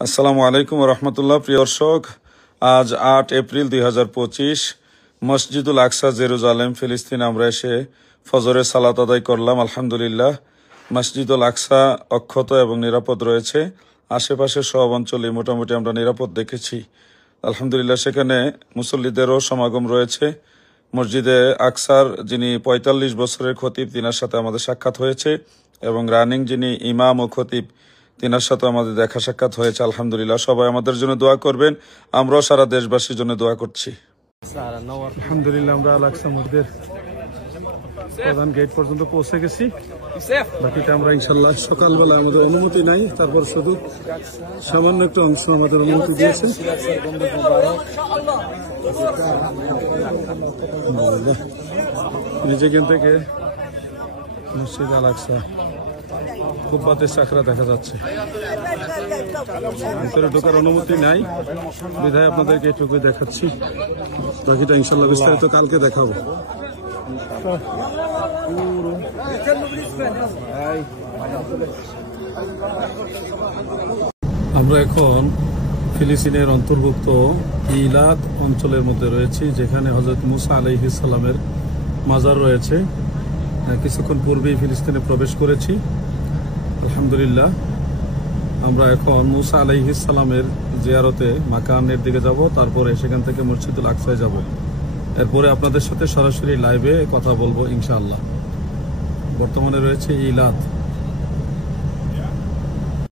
আসসালামু আলাইকুম রহমতুল্লাহ। প্রিয় দর্শক, আজ ৮ এপ্রিল ২০২৫ মসজিদুল আকসা জেরুজালেম ফিলিস্তিন আমরা এসে ফজরের সালাত আদায় করলাম। আলহামদুলিল্লাহ, মসজিদুল আকসা অক্ষত এবং নিরাপদ রয়েছে। আশেপাশের সব অঞ্চলে মোটামুটি আমরা নিরাপদ দেখেছি। আলহামদুলিল্লাহ, সেখানে মুসল্লিদেরও সমাগম রয়েছে। মসজিদে আকসার যিনি ৪৫ বছরের খতিব, তিনার সাথে আমাদের সাক্ষাৎ হয়েছে এবং রানিং যিনি ইমাম ও খতিব, তিনার সাথে আমাদের দেখা সাক্ষাৎ হয়েছে। আলহামদুলিল্লাহ, সবাই আমাদের জন্য দোয়া করবেন। আমরাও সারা দেশবাসীর জন্য দোয়া করছি। আলহামদুলিল্লাহ, আমরা আল আকসা মসজিদের প্রধান গেট পর্যন্ত পৌঁছে গেছি। বাকিটা আমরা ইনশাল্লাহ সকালবেলা, আমাদের অনুমতি নাই, তারপর শুধু সামান্য একটা অংশ আমাদের অনুমতি দিয়েছে। যেখান থেকে মসজিদ আল আকসা খুব বাতের চাকরা দেখা যাচ্ছে। ভিতরে ঢোকার অনুমতি নাই বিধায় আপনাদেরকে এটুকুই দেখাচ্ছি। বাকিটা ইনশাল্লাহ বিস্তারিত কালকে দেখাবো। আমরা এখন ফিলিস্তিনের অন্তর্ভুক্ত ইলাদ অঞ্চলের মধ্যে রয়েছি, যেখানে হযরত মুসা আলাইহিস সালামের মাজার রয়েছে। কিছুক্ষণ পূর্বেই ফিলিস্তিনে প্রবেশ করেছি। আলহামদুলিল্লাহ, আমরা এখন মুসা আলাইহিস সালামের জিয়ারতে মাকানের দিকে যাব, তারপরে সেখান থেকে মসজিদুল আকসায় যাব। এরপরে আপনাদের সাথে সরাসরি লাইভে কথা বলবো ইনশাআল্লাহ। বর্তমানে রয়েছে ইলাদ।